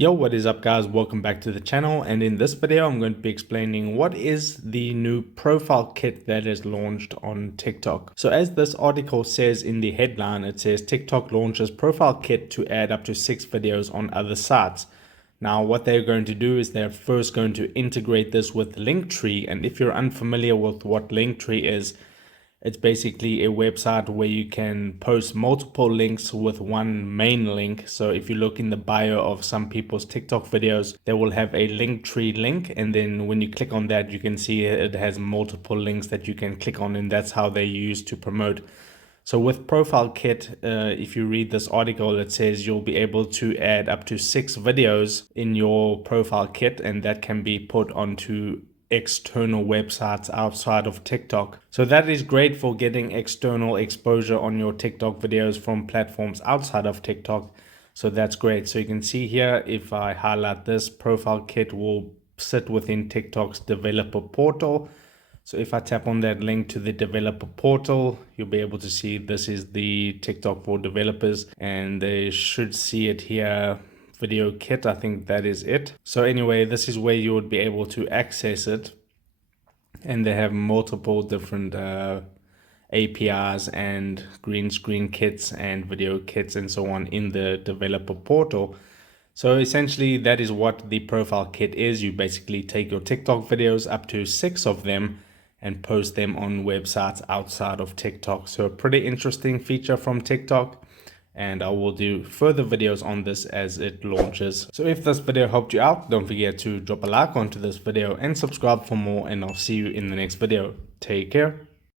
Yo, what is up guys? Welcome back to the channel, and in this video I'm going to be explaining what is the new profile kit that is launched on TikTok. So as this article says in the headline, it says TikTok launches profile kit to add up to 6 videos on other sites. Now what they're going to do is they're first going to integrate this with Linktree, and if you're unfamiliar with what Linktree is, it's basically a website where you can post multiple links with one main link. So if you look in the bio of some people's TikTok videos, they will have a Linktree link. And then when you click on that, you can see it has multiple links that you can click on. And that's how they use to promote. So with Profile Kit, if you read this article, it says you'll be able to add up to 6 videos in your Profile Kit, and that can be put onto external websites outside of TikTok. So that is great for getting external exposure on your TikTok videos from platforms outside of TikTok. So that's great. So you can see here, if I highlight this, Profile Kit will sit within TikTok's developer portal. So if I tap on that link to the developer portal, you'll be able to see this is the TikTok for developers, and they should see it here. Video kit, I think that is it. So anyway, this is where you would be able to access it, and they have multiple different APIs and green screen kits and video kits and so on in the developer portal. So essentially that is what the profile kit is. You basically take your TikTok videos, up to 6 of them, and post them on websites outside of TikTok. So a pretty interesting feature from TikTok, and I will do further videos on this as it launches. So if this video helped you out, don't forget to drop a like onto this video and subscribe for more, and I'll see you in the next video. Take care.